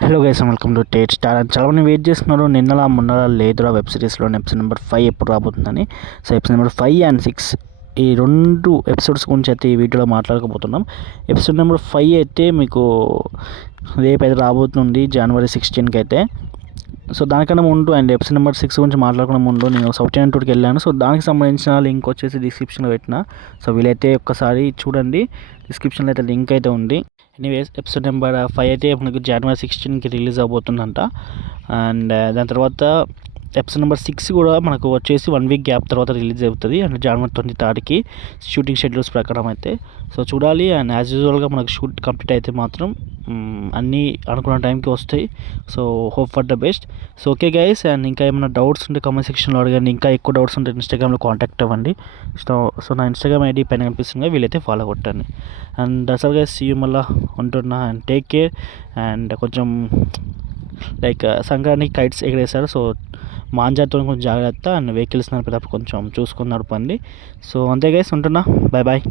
Hello guys, welcome to Tate star. అని చాలామంది wait చేస్తున్నారు, నిన్నలా మొన్నలా లేదురా వెబ్ సిరీస్లో ఎపిసోడ్ నెంబర్ 5 ఎప్పుడు రాబోతుందని. సో ఎపిసోడ్ నెంబర్ 5 and 6 ఈ 2 ఎపిసోడ్స్ గురించి అయితే ఈ వీడియోలో మాట్లాడుకోబోతున్నాం. ఎపిసోడ్ నెంబర్ 5 అయితే మీకు రేపు అయితే రాబోతుంది, January 16కి అయితే. సో దానికన్నా ముందు అండ్ ఎపిసోడ్ నెంబర్ 6 గురించి మాట్లాడుకునే ముందు నేను సౌత్ ఇండియన్ టూర్కి వెళ్ళాను. సో దానికి సంబంధించిన లింక్ వచ్చేసి డిస్క్రిప్షన్లో పెట్టిన. సో వీలైతే ఒక్కసారి చూడండి, డిస్క్రిప్షన్లో అయితే లింక్ అయితే ఉంది. ఎనీవేస్, ఎపిసోడ్ నెంబర్ 5 అయితే మనకు January 16కి రిలీజ్ అవబోతుందంట. అండ్ దాని తర్వాత ఎపిసోడ్ నెంబర్ 6 కూడా మనకు వచ్చేసి 1 వీక్ గ్యాప్ తర్వాత రిలీజ్ అవుతుంది, అండ్ January 23కి షూటింగ్ షెడ్యూల్స్ ప్రకారం అయితే. సో చూడాలి. అండ్ యాజ్ యూజువల్గా మనకు షూట్ కంప్లీట్ అయితే మాత్రం అన్నీ అనుకున్న టైంకి వస్తాయి. So hope for the best. So okay guys, and ఇంకా ఏమైనా డౌట్స్ ఉంటే కామెంట్ సెక్షన్లో అడగండి. ఇంకా ఎక్కువ డౌట్స్ ఉంటే ఇన్స్టాగ్రామ్లో కాంటాక్ట్ అవ్వండి. సో నా ఇన్స్టాగ్రామ్ ఐడి పైన కనిపిస్తుంది, వీలైతే ఫాలో కొట్టండి. And that's all guys, see you. మళ్ళీ ఉంటున్నా, అండ్ టేక్ కేర్. అండ్ కొంచెం లైక్ సంక్రాంతికి కైట్స్ ఎగరేస్తారు, సో మాంజాతో కొంచెం జాగ్రత్త. అండ్ వెహికల్స్ నడిపేటప్పుడు కొంచెం చూసుకొని నడపండి. సో అంతే గైస్, ఉంటున్నా, బాయ్ బాయ్.